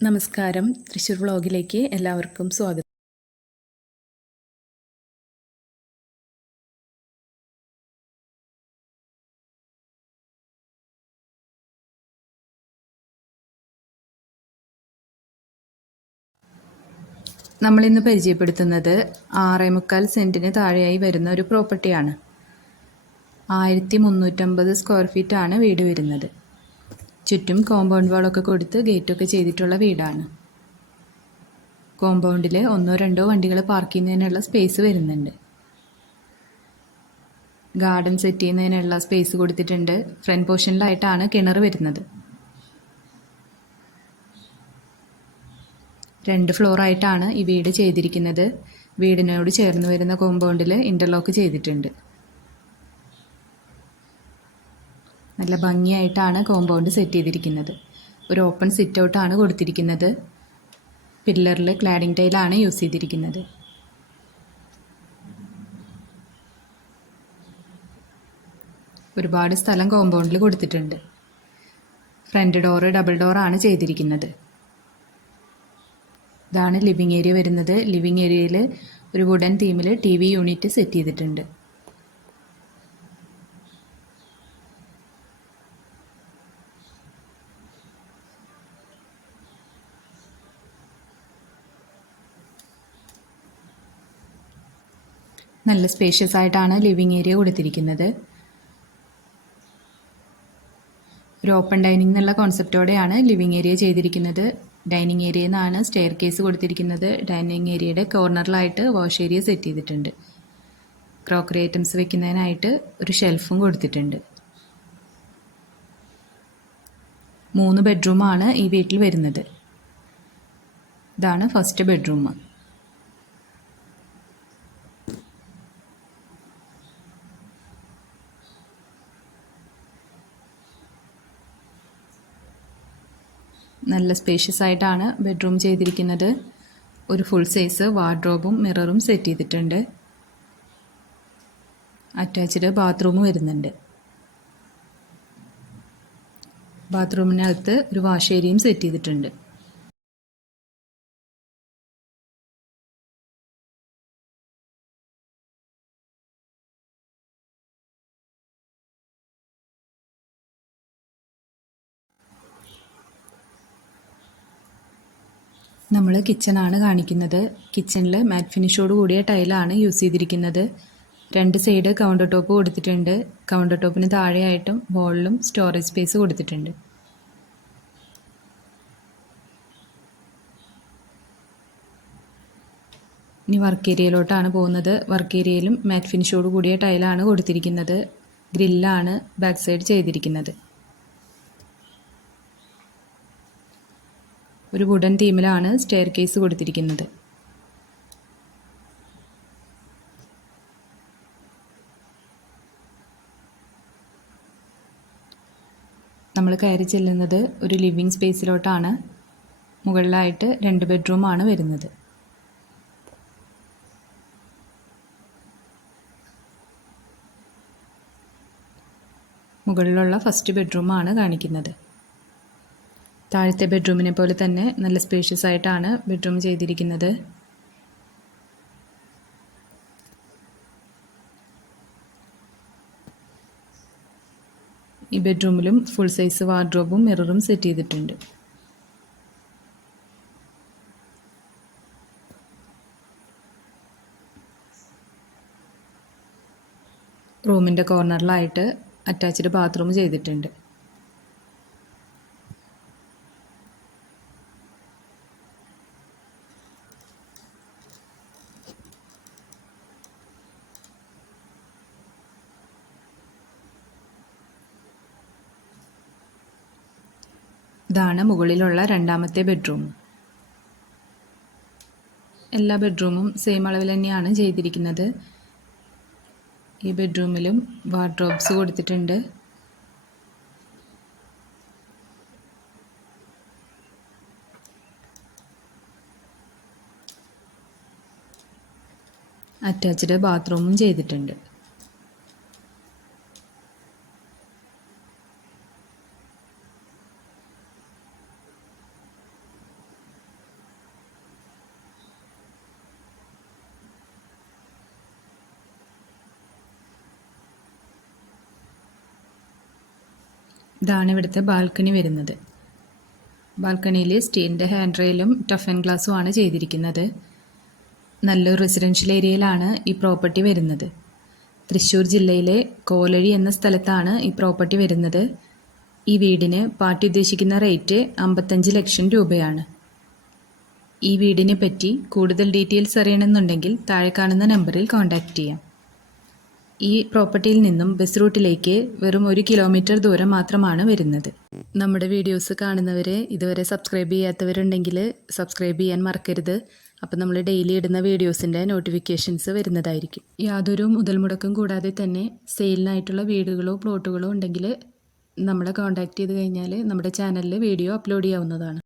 നമസ്കാരം. തൃശ്ശൂർ വ്ളോഗിലേക്ക് എല്ലാവർക്കും സ്വാഗതം. നമ്മളിന്ന് പരിചയപ്പെടുത്തുന്നത് ആറേ മുക്കാൽ സെന്റിന് താഴെയായി വരുന്ന ഒരു പ്രോപ്പർട്ടിയാണ്. ആയിരത്തി മുന്നൂറ്റമ്പത് സ്ക്വയർ ഫീറ്റാണ് വീട് വരുന്നത്. ചുറ്റും കോമ്പൗണ്ട് വാളൊക്കെ കൊടുത്ത് ഗേറ്റൊക്കെ ചെയ്തിട്ടുള്ള വീടാണ്. കോമ്പൗണ്ടിൽ ഒന്നോ രണ്ടോ വണ്ടികൾ പാർക്ക് ചെയ്യുന്നതിനുള്ള സ്പേസ് വരുന്നുണ്ട്. ഗാർഡൻ സെറ്റ് ചെയ്യുന്നതിനുള്ള സ്പേസ് കൊടുത്തിട്ടുണ്ട്. ഫ്രണ്ട് പോർഷനിലായിട്ടാണ് കിണർ വരുന്നത്. രണ്ട് ഫ്ലോറായിട്ടാണ് ഈ വീട് ചെയ്തിരിക്കുന്നത്. വീടിനോട് ചേർന്ന് വരുന്ന കോമ്പൗണ്ടിൽ ഇന്റർലോക്ക് ചെയ്തിട്ടുണ്ട്. നല്ല ഭംഗിയായിട്ടാണ് കോമ്പൗണ്ട് സെറ്റ് ചെയ്തിരിക്കുന്നത്. ഒരു ഓപ്പൺ സിറ്റ് ഔട്ടാണ് കൊടുത്തിരിക്കുന്നത്. പില്ലറിൽ ക്ലാഡിംഗ് ടൈലാണ് യൂസ് ചെയ്തിരിക്കുന്നത്. ഒരുപാട് സ്ഥലം കോമ്പൗണ്ടിൽ കൊടുത്തിട്ടുണ്ട്. ഫ്രണ്ട് ഡോറ് ഡബിൾ ഡോറാണ് ചെയ്തിരിക്കുന്നത്. ഇതാണ് ലിവിങ് ഏരിയ വരുന്നത്. ലിവിങ് ഏരിയയിൽ ഒരു വുഡൻ തീമിൽ ടി വി യൂണിറ്റ് സെറ്റ് ചെയ്തിട്ടുണ്ട്. നല്ല സ്പേഷ്യസ് ആയിട്ടാണ് ലിവിങ് ഏരിയ കൊടുത്തിരിക്കുന്നത്. ഒരു ഓപ്പൺ ഡൈനിങ് എന്നുള്ള കോൺസെപ്റ്റോടെയാണ് ലിവിങ് ഏരിയ ചെയ്തിരിക്കുന്നത്. ഡൈനിങ് ഏരിയയിൽ നിന്നാണ് സ്റ്റെയർ കേസ് കൊടുത്തിരിക്കുന്നത് ഡൈനിങ് ഏരിയയുടെ കോർണറിലായിട്ട് വാഷ് ഏരിയ സെറ്റ് ചെയ്തിട്ടുണ്ട്. ക്രോക്കറി ഐറ്റംസ് വെക്കുന്നതിനായിട്ട് ഒരു ഷെൽഫും കൊടുത്തിട്ടുണ്ട്. മൂന്ന് ബെഡ്റൂമാണ് ഈ വീട്ടിൽ വരുന്നത്. ഇതാണ് ഫസ്റ്റ് ബെഡ്റൂം നല്ല സ്പേഷ്യസ് ആയിട്ടാണ് ബെഡ്റൂം ചെയ്തിരിക്കുന്നത്. ഒരു ഫുൾ സൈസ് വാർഡ്രോബും മിററും സെറ്റ് ചെയ്തിട്ടുണ്ട്. അറ്റാച്ച്ഡ് ബാത്റൂം വരുന്നുണ്ട്. ബാത്റൂമിനകത്ത് ഒരു വാഷ് ഏരിയയും സെറ്റ് ചെയ്തിട്ടുണ്ട്. നമ്മൾ കിച്ചണാണ് കാണിക്കുന്നത്. കിച്ചണിൽ മാറ്റ് ഫിനിഷോട് കൂടിയ ടൈലാണ് യൂസ് ചെയ്തിരിക്കുന്നത്. രണ്ട് സൈഡ് കൗണ്ടർ ടോപ്പ് കൊടുത്തിട്ടുണ്ട്. കൗണ്ടർ ടോപ്പിന് താഴെയായിട്ടും വോളിലും സ്റ്റോറേജ് സ്പേസ് കൊടുത്തിട്ടുണ്ട്. ഇനി വർക്ക് ഏരിയയിലോട്ടാണ് പോകുന്നത്. വർക്ക് ഏരിയയിലും മാറ്റ് ഫിനിഷോട് കൂടിയ ടൈലാണ് കൊടുത്തിരിക്കുന്നത്. ഗ്രില്ലാണ് ബാക്ക് സൈഡ് ചെയ്തിരിക്കുന്നത്. ഒരു വുഡൻ തീമിലാണ് സ്റ്റെയർ കേസ് കൊടുത്തിരിക്കുന്നത്. നമ്മൾ കയറി ചെല്ലുന്നത് ഒരു ലിവിങ് സ്പേസിലോട്ടാണ് മുകളിലായിട്ട് രണ്ട് ബെഡ്റൂമാണ് വരുന്നത്. മുകളിലുള്ള ഫസ്റ്റ് ബെഡ്റൂമാണ് കാണിക്കുന്നത്. താഴത്തെ ബെഡ്റൂമിനെ പോലെ തന്നെ നല്ല സ്പേഷ്യസ് ആയിട്ടാണ് ബെഡ്റൂം ചെയ്തിരിക്കുന്നത്. ഈ ബെഡ്റൂമിലും ഫുൾ സൈസ് വാർഡ്രോബും മിററും സെറ്റ് ചെയ്തിട്ടുണ്ട്. റൂമിന്റെ കോർണറിലായിട്ട് അറ്റാച്ച്ഡ് ബാത്റൂം ചെയ്തിട്ടുണ്ട്. ഇതാണ് മുകളിലുള്ള രണ്ടാമത്തെ ബെഡ്റൂം. എല്ലാ ബെഡ്റൂമും സെയിം അളവിൽ തന്നെയാണ് ചെയ്തിരിക്കുന്നത്. ഈ ബെഡ്റൂമിലും വാർഡ്രോബ്സ് കൊടുത്തിട്ടുണ്ട്. അറ്റാച്ച്ഡ് ബാത്റൂമും ചെയ്തിട്ടുണ്ട്. ഇതാണ് ഇവിടുത്തെ ബാൽക്കണി വരുന്നത്. ബാൽക്കണിയിൽ സ്റ്റീലിന്റെ ഹാൻഡ് റെയിലും ടഫ് ആൻഡ് ഗ്ലാസ്സും ആണ് ചെയ്തിരിക്കുന്നത്. നല്ലൊരു റെസിഡൻഷ്യൽ ഏരിയയിലാണ് ഈ പ്രോപ്പർട്ടി വരുന്നത്. തൃശ്ശൂർ ജില്ലയിലെ കോലഴി എന്ന സ്ഥലത്താണ് ഈ പ്രോപ്പർട്ടി വരുന്നത്. ഈ വീടിന് പാർട്ടി ഉദ്ദേശിക്കുന്ന റേറ്റ് അമ്പത്തഞ്ച് ലക്ഷം രൂപയാണ്. ഈ വീടിനെ പറ്റി കൂടുതൽ ഡീറ്റെയിൽസ് അറിയണമെന്നുണ്ടെങ്കിൽ താഴെ കാണുന്ന നമ്പറിൽ കോൺടാക്റ്റ് ചെയ്യാം. ഈ പ്രോപ്പർട്ടിയിൽ നിന്നും ബസ് റൂട്ടിലേക്ക് വെറും ഒരു കിലോമീറ്റർ ദൂരം മാത്രമാണ് വരുന്നത്. നമ്മുടെ വീഡിയോസ് കാണുന്നവരെ ഇതുവരെ സബ്സ്ക്രൈബ് ചെയ്യാത്തവരുണ്ടെങ്കിൽ സബ്സ്ക്രൈബ് ചെയ്യാൻ മറക്കരുത്. അപ്പം നമ്മൾ ഡെയിലി ഇടുന്ന വീഡിയോസിന്റെ നോട്ടിഫിക്കേഷൻസ് വരുന്നതായിരിക്കും. യാതൊരു മുതൽ മുടക്കും കൂടാതെ തന്നെ സെയിലിനായിട്ടുള്ള വീടുകളോ പ്ലോട്ടുകളോ ഉണ്ടെങ്കിൽ നമ്മളെ കോൺടാക്റ്റ് ചെയ്ത് കഴിഞ്ഞാൽ നമ്മുടെ ചാനലിൽ വീഡിയോ അപ്ലോഡ് ചെയ്യാവുന്നതാണ്.